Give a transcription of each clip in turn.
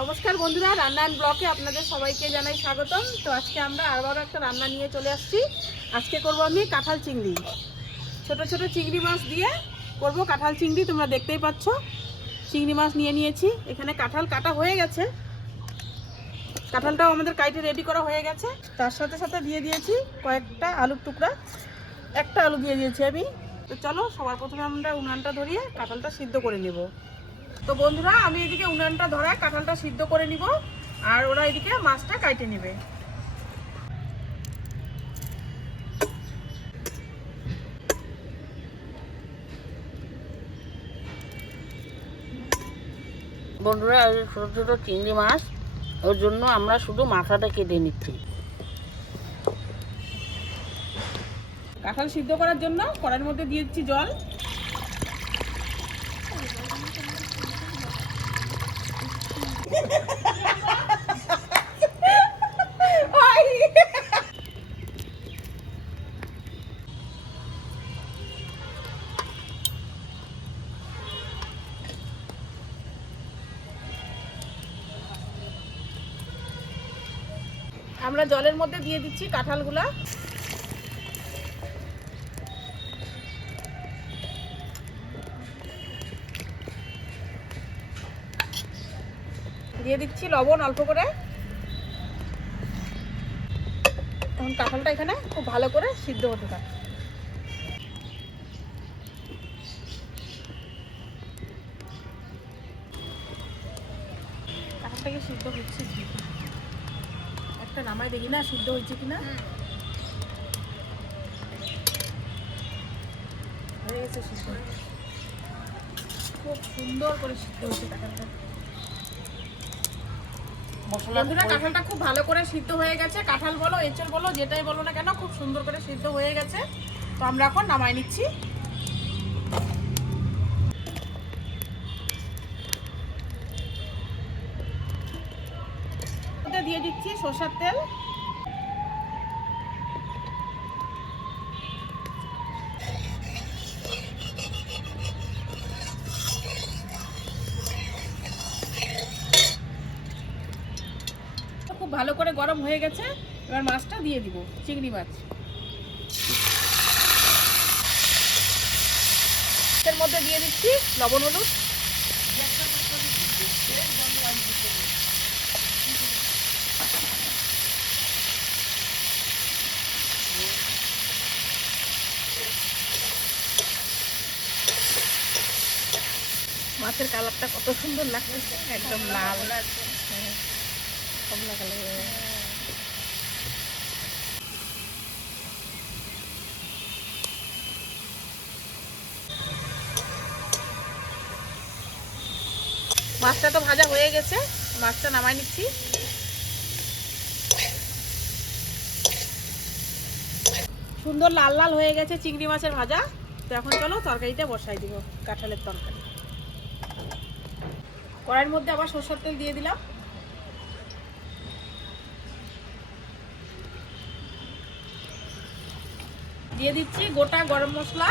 নমস্কার বন্ধুরা, রান্নান ব্লকে আপনাদের সবাইকে জানাই স্বাগতম। তো আজকে আমরা আবারও একটা রান্না নিয়ে চলে আসছি। আজকে করব আমি কাঁঠাল চিংড়ি, ছোট ছোট চিংড়ি মাছ দিয়ে করব কাঁঠাল চিংড়ি। তোমরা দেখতেই পাচ্ছ চিংড়ি মাছ নিয়ে নিয়েছি। এখানে কাঁঠাল কাটা হয়ে গেছে, কাঁঠালটাও আমাদের কাইটে রেডি করা হয়ে গেছে। তার সাথে সাথে দিয়ে দিয়েছি কয়েকটা আলুর টুকরা, একটা আলু দিয়ে দিয়েছি আমি। তো চলো সবার প্রথমে আমরা উনানটা ধরিয়ে কাঁঠালটা সিদ্ধ করে নেব। তো বন্ধুরা, আমি এদিকে উনানটা ধরায় কাঁঠালটা সিদ্ধ করে নিব, আর ওরা এদিকে মাছটা কাটে নেবে। বন্ধুরা, ছোটো ছোটো চিংড়ি মাছ, ওর জন্য আমরা শুধু মাথাটা কেটে নিচ্ছি। কাঁঠাল সিদ্ধ করার জন্য কড়াইয়ের মধ্যে দিয়ে দিচ্ছি জল। আমরা জলের মধ্যে দিয়ে দিচ্ছি কাঁঠালগুলা। দিয়ে দিচ্ছি লবণ অল্প করে। এখন কাঁঠালটা এখানে খুব ভালো করে সিদ্ধ হতে থাকে। কাঁঠালটাকে সিদ্ধ হচ্ছে, একটা নামাই দেখি না সিদ্ধ হয়েছে কিনা। হয়ে গেছে সিদ্ধ, খুব সুন্দর করে সিদ্ধ হয়েছে কাঁঠালটা। বন্ধুরা, কাঁঠালটা খুব ভালো করে সিদ্ধ হয়ে গেছে। কাঁঠাল বলো, এঁচড় বলো, যেটাই বলো না কেন, খুব সুন্দর করে সিদ্ধ হয়ে গেছে। তো আমরা এখন নামাই নিচ্ছি। দিয়ে দিচ্ছি সরষের তেল, খুব ভালো করে গরম হয়ে গেছে। এবার মাছটা দিয়ে দিব, চিংড়ি মাছ। এর মধ্যে দিয়ে দিচ্ছি লবণ হলুদ, মাছের কালারটা কত সুন্দর লাগছে, একদম লাল কমলা কালার। মাছটা তো ভাজা হয়ে গেছে, মাছটা নামাই নিচ্ছি। সুন্দর লাল লাল হয়ে গেছে চিংড়ি মাছের ভাজা। তো এখন চলো তরকারিটা বসাই দিব, কাঁঠালের তরকারি। কড়াইয়ের মধ্যে আবার সরষের তেল দিয়ে দিলাম। দিয়ে দিচ্ছি গোটা গরম মশলা,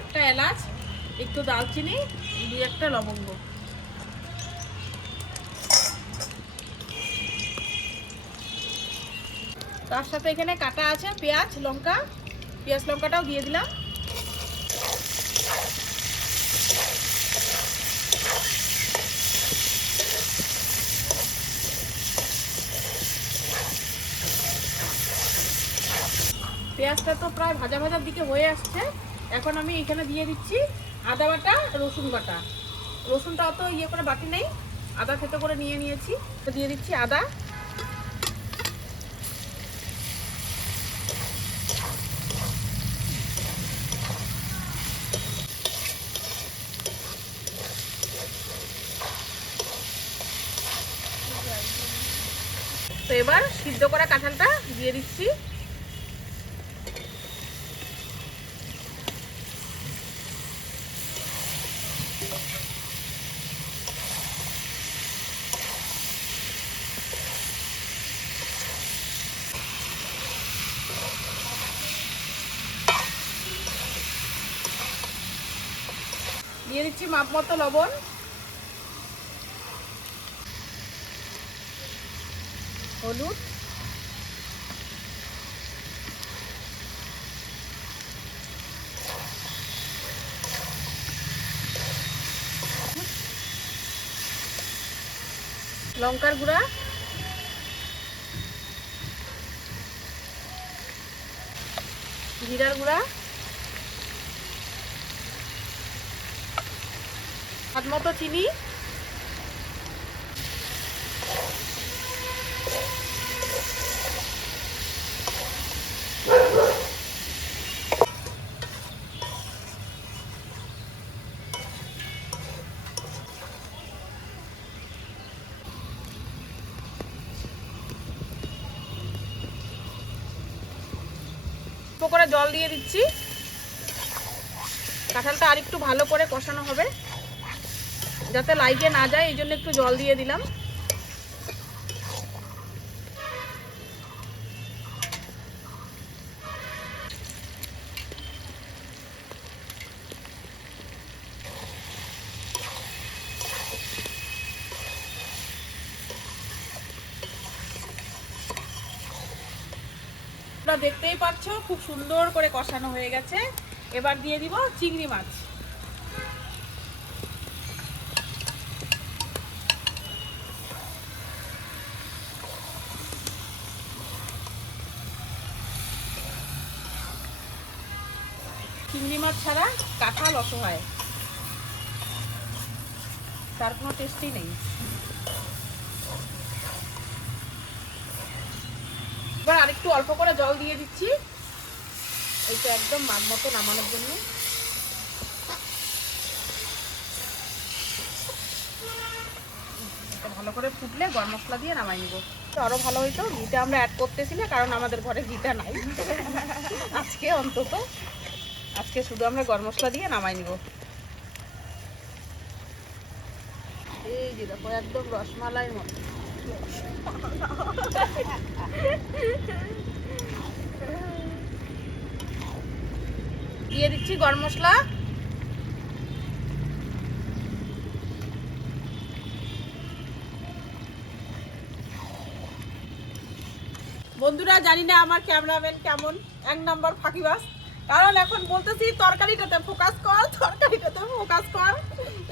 একটা এলাচ, একটু দারচিনি, দুই একটা লবঙ্গ। তার সাথে এখানে কাটা আছে পেঁয়াজ লঙ্কা, পেঁয়াজ লঙ্কাটাও দিয়ে দিলাম। পেঁয়াজটা তো প্রায় ভাজা ভাজার দিকে হয়ে আসছে। এখন আমি এখানে দিয়ে দিচ্ছি আদা বাটা, রসুন বাটা। রসুনটা অত ইয়ে করে বাটি নেই, আদা থেতো করে নিয়ে নিয়েছি। তো দিয়ে দিচ্ছি আদা, তো এবার সিদ্ধ করা কাঁঠালটা দিয়ে দিচ্ছি। দিয়ে দিচ্ছি মাপ মতো লবণ, হলুদ, লঙ্কার গুঁড়া, জিরার গুঁড়া, স্বাদ মতো চিনি, করে জল দিয়ে দিচ্ছি। কাঁঠালটা আর একটু ভালো করে কষানো হবে, যাতে লাইটে না যায়, এই জন্য একটু জল দিয়ে দিলাম। দেখতেই পাচ্ছ খুব সুন্দর করে কষানো হয়ে গেছে। এবার দিয়ে দিব চিংড়ি মাছ। চিংড়ি মাছ ছাড়া কাঁঠাল অসহায়, তার কোনো টেস্টই নেই। এবার আরেকটু অল্প করে জল দিয়ে দিচ্ছি, এইটা একদম মাছ মতো নামানোর জন্য। ভালো করে ফুটলে গরম মশলা দিয়ে নামাই নিব। আরো ভালো হইতো, ঘিটা আমরা অ্যাড করতেছি না, কারণ আমাদের ঘরে ঘিটা নাই আজকে। অন্তত আজকে শুধু আমরা গরম মশলা দিয়ে নামাই নিব। এই যে দেখো একদম রসমালাইয়ের মতো। দিয়ে দিচ্ছি গরম মশলা। বন্ধুরা, জানি না আমার ক্যামেরাম্যান কেমন, এক নাম্বার ফাঁকিবাজ। কারণ এখন বলতেছি তরকারিটাতে ফোকাস কর, তরকারিটাতে ফোকাস কর,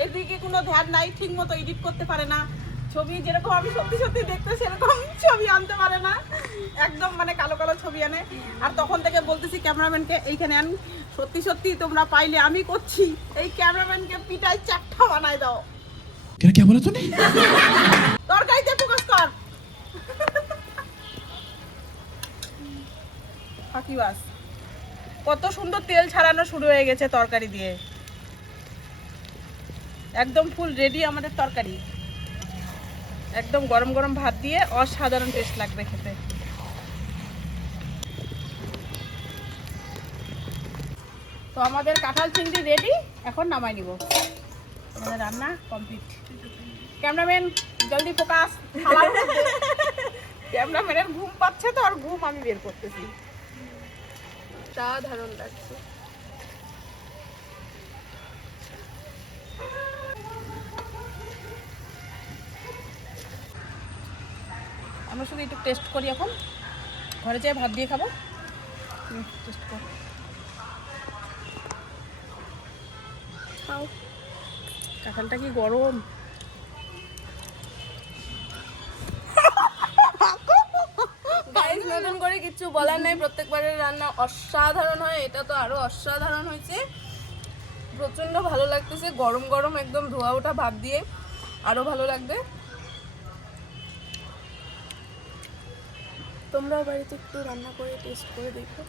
এদিকে কোনো ধ্যান নাই, ঠিক মতো এডিট করতে পারে না। ছবি যেরকম আমি সত্যি সত্যি দেখতে, সেরকম ছবি আনতে পারে না, একদম মানে কালো কালো ছবি আনে। আর তখন থেকে বলতেছি ক্যামেরাম্যানকে এইখানে আন, সত্যি সত্যি তোমরা পাইলে আমি করছি, এই ক্যামেরাম্যানকে পিটাই চারটা বানাই দাও। क्या बोला तूने? তরকারিতে ফোকাস কর। ফাঁকিবাজ। কত সুন্দর তেল ছাড়ানো শুরু হয়ে গেছে তরকারি দিয়ে, একদম ফুল রেডি আমাদের তরকারি। একদম গরম গরম ভাত দিয়ে অসাধারণ টেস্ট লাগবে খেতে। তো আমাদের কাঁঠাল চিংড়ি রেডি, এখন নামাই নিব। আমাদের রান্না কমপ্লিট। ক্যামেরাম্যান জলদি ফোকাস। ক্যামেরাম্যানের ঘুম পাচ্ছে তো, আর ঘুম আমি বের করতেছি। সাধারণ লাগছে। আমরা শুধু একটু টেস্ট করি, এখন ঘরে যেয়ে ভাত দিয়ে খাবো। টেস্ট কর, খাও। কাঁঠালটা কি গরম। গাইস, নতুন করে কিছু বলার নাই, প্রত্যেকবারের রান্না অসাধারণ হয়, এটা তো আরো অসাধারণ হয়েছে। প্রচন্ড ভালো লাগতেছে, গরম গরম একদম ধোয়া ওঠা ভাত দিয়ে আরো ভালো লাগবে। তোমরাও বাড়িতে একটু রান্না করে টেস্ট করে দেখো।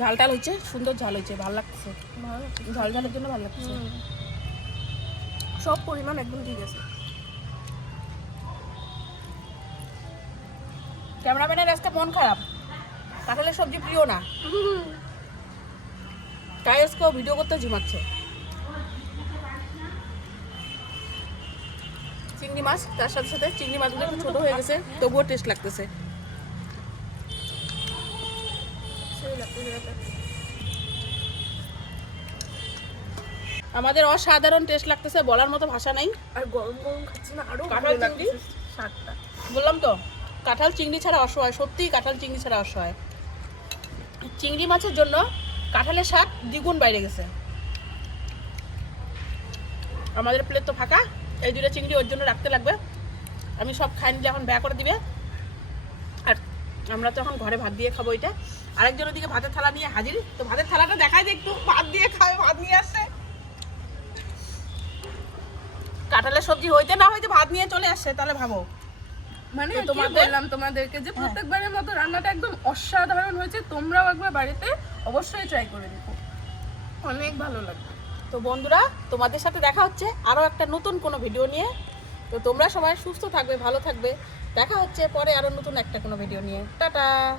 ঝাল টাল হয়েছে, সুন্দর ঝাল হয়েছে, ভালো লাগছে। ভালো লাগছে। ঝাল ঝালের জন্য ভালো লাগছে। সব পরিমাণ একদম ঠিক আছে। ক্যামেরাম্যানের আজকে মন খারাপ, কাঁঠালের সবজি প্রিয় না, তাই আজকে ও ভিডিও করতে ঝিমাচ্ছে। চিংড়ি মাছ, তার সাথে সাথে চিংড়ি মাছগুলো একটু ছোট হয়ে গেছে, তবুও টেস্ট লাগতেছে। সেই লাগতেছে এটা। আমাদের অসাধারণ টেস্ট লাগতেছে, বলার মতো ভাষা নাই। আর গরম গরম খাচ্ছি না, আরো কাঁঠাল ভালো চিংড়ি লাগতেছে। শাকটা। বললাম তো কাঁঠাল চিংড়ি ছাড়া অসহায়, সত্যিই কাঁঠাল চিংড়ি ছাড়া অসহায়। চিংড়ি মাছের জন্য কাঁঠালের শাক দ্বিগুণ বাইরে গেছে। আমাদের প্লেট তো ফাঁকা, এই দুটো চিংড়ি ওর জন্য রাখতে লাগবে। আমি সব খাই নিলে এখন ব্যয় করে দিবে, আর আমরা তো এখন ঘরে ভাত দিয়ে খাবো। এটা আরেকজন ওদিকে ভাতের থালা নিয়ে হাজির। তো ভাতের থালাটা দেখায় যে একটু ভাত দিয়ে খাবে, ভাত নিয়ে আসে। কাঁঠালের সবজি হইতে না হইতে ভাত নিয়ে চলে আসছে, তাহলে ভাবো। মানে তো কি তোমাদের- বললাম তোমাদেরকে যে প্রত্যেকবারের মতো রান্নাটা একদম অসাধারণ হয়েছে। তোমরাও একবার বাড়িতে অবশ্যই ট্রাই করে দেখো, অনেক ভালো লাগবে। তো বন্ধুরা, তোমাদের সাথে দেখা হচ্ছে আরও একটা নতুন কোনো ভিডিও নিয়ে। তো তোমরা সবাই সুস্থ থাকবে, ভালো থাকবে। দেখা হচ্ছে পরে আরও নতুন একটা কোনো ভিডিও নিয়ে। টাটা।